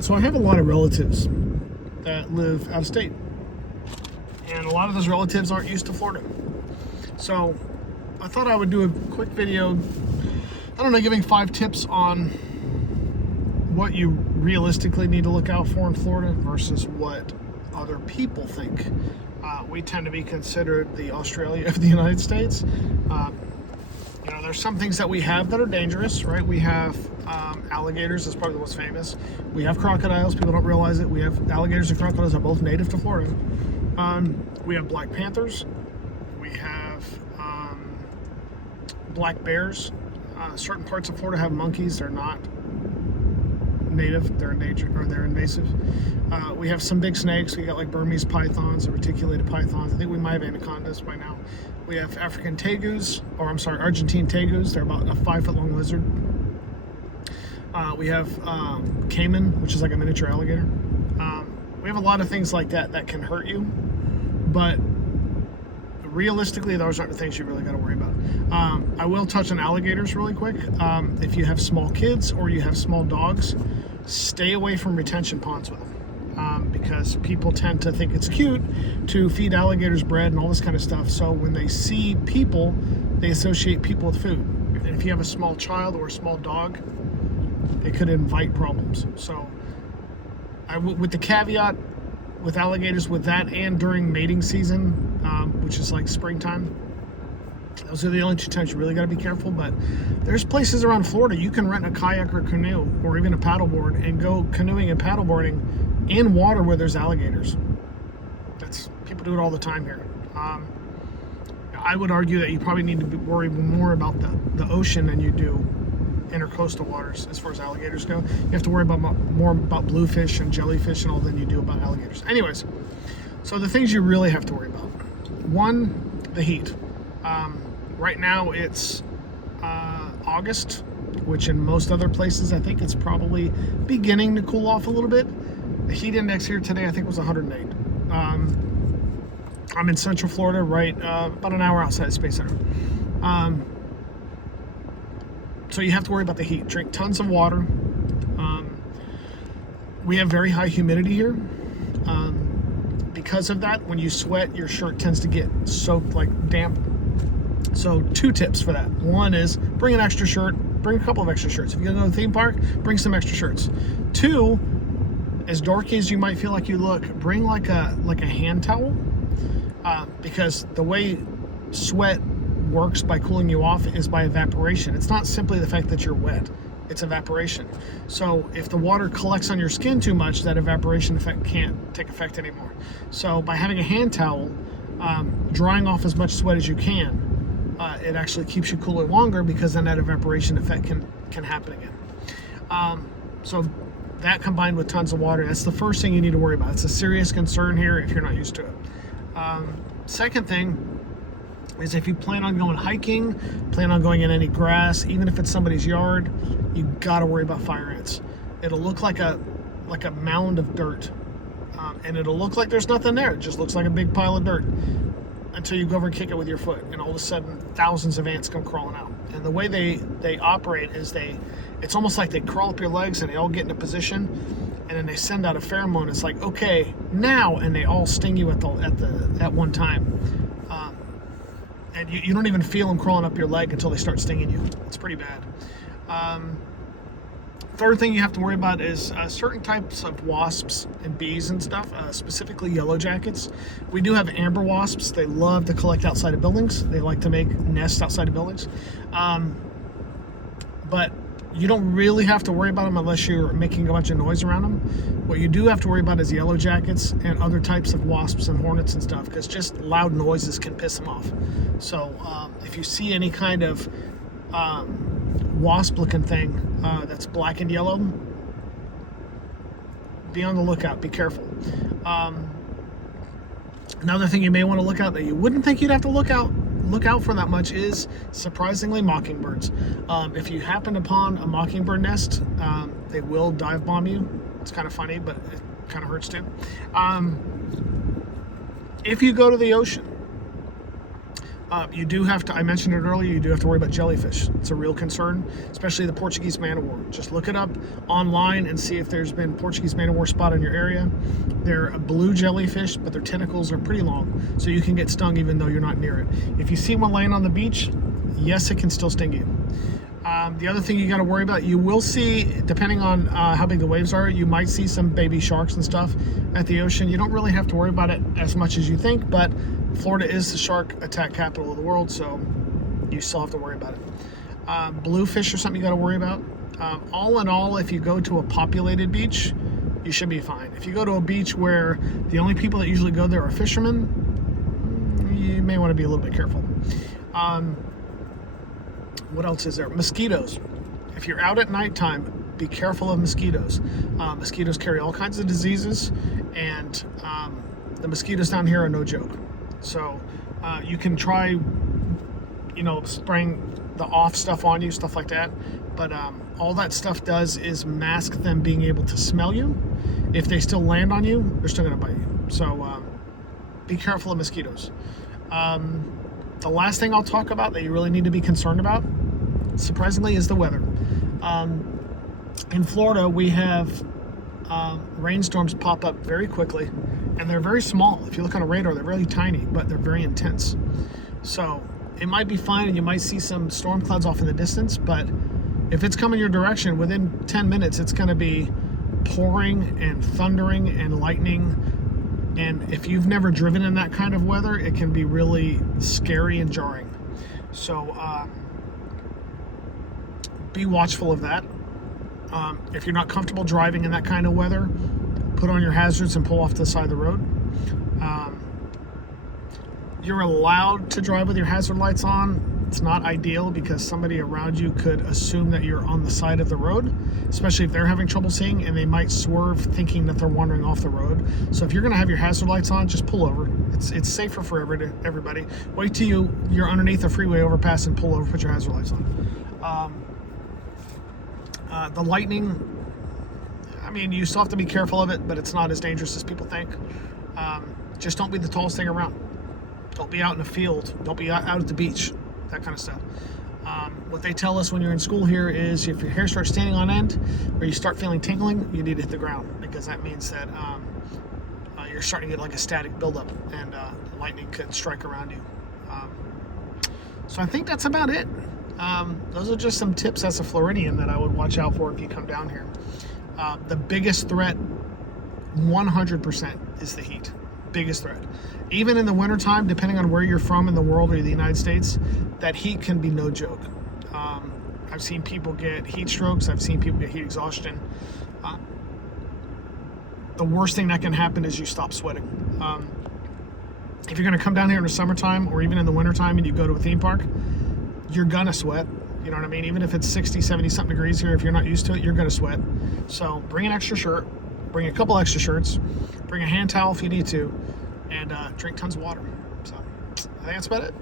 So I have a lot of relatives that live out of state, and a lot of those relatives aren't used to Florida. So I thought I would do a quick video, I don't know, giving 5 tips on what you realistically need to look out for in Florida versus what other people think. We tend to be considered the Australia of the United States. There's some things that we have that are dangerous, right? We have alligators, that's probably the most famous. We have crocodiles, people don't realize it. We have alligators and crocodiles are both native to Florida. We have black panthers. We have black bears. Certain parts of Florida have monkeys. They're not native, they're endangered, or they're invasive. We have some big snakes. We got like Burmese pythons, or reticulated pythons. I think we might have anacondas by now. We have Argentine tegus. They're about a 5-foot long lizard. We have caiman, which is like a miniature alligator. We have a lot of things like that that can hurt you, but realistically, those aren't the things you really got to worry about. I will touch on alligators really quick. If you have small kids or you have small dogs, stay away from retention ponds with them, because people tend to think it's cute to feed alligators bread and all this kind of stuff. So when they see people, they associate people with food. And if you have a small child or a small dog, it could invite problems. So with the caveat with alligators, with that and during mating season, which is like springtime, those are the only 2 times you really got to be careful. But there's places around Florida you can rent a kayak or canoe or even a paddleboard and go canoeing and paddleboarding in water where there's alligators. People do it all the time here. I would argue that you probably need to worry more about the ocean than you do intercoastal waters as far as alligators go. You have to worry more about bluefish and jellyfish and all than you do about alligators. Anyways, so the things you really have to worry about. 1, the heat. Right now it's August, which in most other places I think it's probably beginning to cool off a little bit. The heat index here today I think was 108. I'm in Central Florida, right about an hour outside of Space Center. So you have to worry about the heat. Drink tons of water. We have very high humidity here. Because of that, when you sweat, your shirt tends to get soaked, like damp. So 2 tips for that. 1 is bring an extra shirt. Bring a couple of extra shirts. If you're going to go to the theme park, bring some extra shirts. 2, as dorky as you might feel like you look, bring like a hand towel. Because the way sweat works by cooling you off is by evaporation. It's not simply the fact that you're wet, it's evaporation. So if the water collects on your skin too much, that evaporation effect can't take effect anymore. So by having a hand towel, drying off as much sweat as you can, it actually keeps you cooler longer, because then that evaporation effect can happen again. So that combined with tons of water, that's the first thing you need to worry about. It's a serious concern here if you're not used to it. Second thing is, if you plan on going hiking, plan on going in any grass, even if it's somebody's yard, you gotta worry about fire ants. It'll look like a mound of dirt, and it'll look like there's nothing there. It just looks like a big pile of dirt until you go over and kick it with your foot, and all of a sudden thousands of ants come crawling out. And the way they operate is it's almost like they crawl up your legs and they all get into position, and then they send out a pheromone. It's like, okay, now, and they all sting you at one time. And you don't even feel them crawling up your leg until they start stinging you. It's pretty bad. Third thing you have to worry about is certain types of wasps and bees and stuff, specifically yellow jackets. We do have amber wasps. They love to collect outside of buildings. They like to make nests outside of buildings. But you don't really have to worry about them unless you're making a bunch of noise around them. What you do have to worry about is yellow jackets and other types of wasps and hornets and stuff, because just loud noises can piss them off. So if you see any kind of wasp-looking thing that's black and yellow, be on the lookout. Be careful. Another thing you may want to look out that you wouldn't think you'd have to look out for that much is, surprisingly, mockingbirds. If you happen upon a mockingbird nest, they will dive bomb you. It's kind of funny, but it kind of hurts too. If you go to the ocean, You do have to, I mentioned it earlier, you do have to worry about jellyfish. It's a real concern, especially the Portuguese man-o-war. Just look it up online and see if there's been Portuguese man-o-war spot in your area. They're a blue jellyfish, but their tentacles are pretty long, so you can get stung even though you're not near it. If you see one laying on the beach, yes, it can still sting you. The other thing you got to worry about, you will see, depending on how big the waves are, you might see some baby sharks and stuff at the ocean. You don't really have to worry about it as much as you think, but Florida is the shark attack capital of the world, so you still have to worry about it. Bluefish are something you got to worry about. All in all, if you go to a populated beach, you should be fine. If you go to a beach where the only people that usually go there are fishermen, you may want to be a little bit careful. What else is there? Mosquitoes. If you're out at nighttime, be careful of mosquitoes. Mosquitoes carry all kinds of diseases, and the mosquitoes down here are no joke. So you can try, spraying the off stuff on you, stuff like that. But all that stuff does is mask them being able to smell you. If they still land on you, they're still going to bite you. So be careful of mosquitoes. The last thing I'll talk about that you really need to be concerned about, surprisingly, is the weather. In Florida, we have rainstorms pop up very quickly, and they're very small. If you look on a radar, they're really tiny, but they're very intense. So it might be fine, and you might see some storm clouds off in the distance, but if it's coming your direction, within 10 minutes, it's going to be pouring and thundering and lightning. And if you've never driven in that kind of weather, it can be really scary and jarring. So be watchful of that. If you're not comfortable driving in that kind of weather, put on your hazards and pull off to the side of the road. You're allowed to drive with your hazard lights on. It's not ideal because somebody around you could assume that you're on the side of the road, especially if they're having trouble seeing, and they might swerve thinking that they're wandering off the road. So if you're going to have your hazard lights on, just pull over. It's safer for everybody. Wait till you're underneath the freeway overpass and pull over, put your hazard lights on. The lightning, you still have to be careful of it, but it's not as dangerous as people think. Just don't be the tallest thing around. Don't be out in a field. Don't be out at the beach. That kind of stuff. What they tell us when you're in school here is if your hair starts standing on end or you start feeling tingling, you need to hit the ground, because that means that you're starting to get like a static buildup, and lightning could strike around you. So I think that's about it. Those are just some tips as a Floridian that I would watch out for if you come down here. The biggest threat, 100%, is the heat. Biggest threat. Even in the wintertime, depending on where you're from in the world or the United States, that heat can be no joke. I've seen people get heat strokes. I've seen people get heat exhaustion. The worst thing that can happen is you stop sweating. If you're going to come down here in the summertime or even in the wintertime and you go to a theme park, you're going to sweat. You know what I mean? Even if it's 60, 70 something degrees here, if you're not used to it, you're going to sweat. So bring an extra shirt, bring a couple extra shirts, bring a hand towel if you need to, and drink tons of water. So I think that's about it.